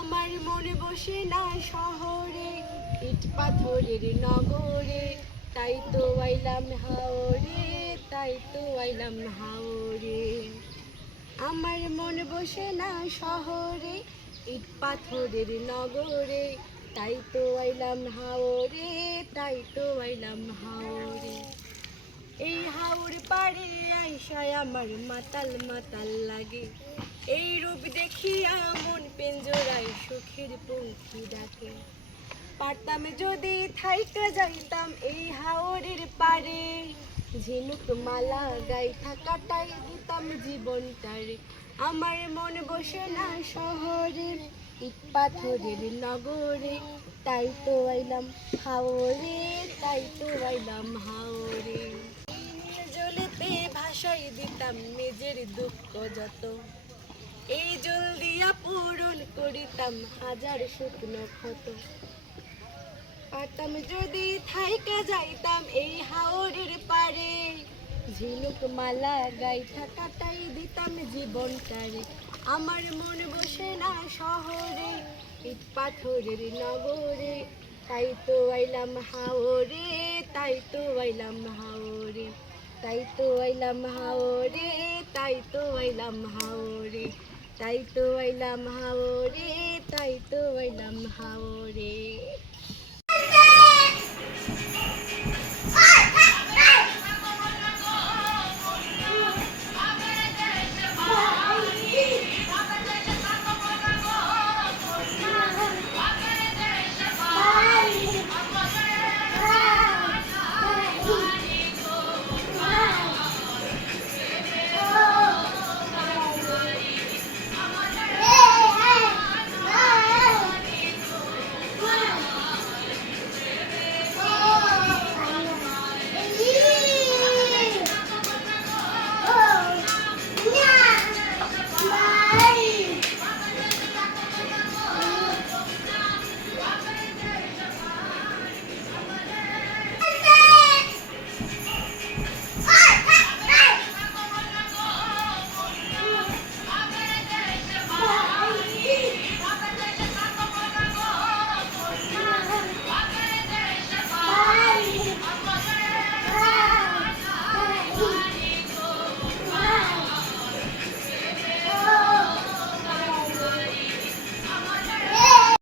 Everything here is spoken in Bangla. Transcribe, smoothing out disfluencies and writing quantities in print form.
আমার মনে বসে না শহরে, ইট পাথরের নগরে, তাই তো আইলাম হাওরে, তাই তো আইলাম হাওরে। আমার মন বসে না শহরে, ইট পাথরের নগরে, তাই তো আইলাম হাওরে, তাই তো আইলাম হাওরে। এই হাওর পাড়ে আইসায় আমার মাতাল মাতাল লাগে, এই রূপ দেখিয়া মন পেঞ্জরায় সুখের পঙ্খী ডাকে। পারতাম যদি থাইকা যাইতাম এই হাওরের পারে, ঝিনুক মালা গাইথা কাটাই দিতাম জীবনটারে। আমার মন বসে না শহরে, ইট পাথরের নগরে, তাই তো আইলাম হাওরে, তাই তো আইলাম হাওরে। জলেতে ভাসাই দিতাম নিজের দুঃখ যত, এই জল দিয়া পূরণ করিতাম হাজার শুকনো ক্ষত। পারতাম যদি থাইকা যাইতাম এই হাওরের পারে, ঝিনুক মালা গাইথা কাটাই দিতাম জীবনটারে। আমার মন বসে না শহরে, ইট পাথরের নগরে, তাই তো আইলাম হাওরে, তাই তো আইলাম হাওরে, তাই তো আইলাম হাওরে, তাই তো আইলাম হাওরে, তাই তো আইলাম হাওরে, তাই তো আইলাম হাওরে।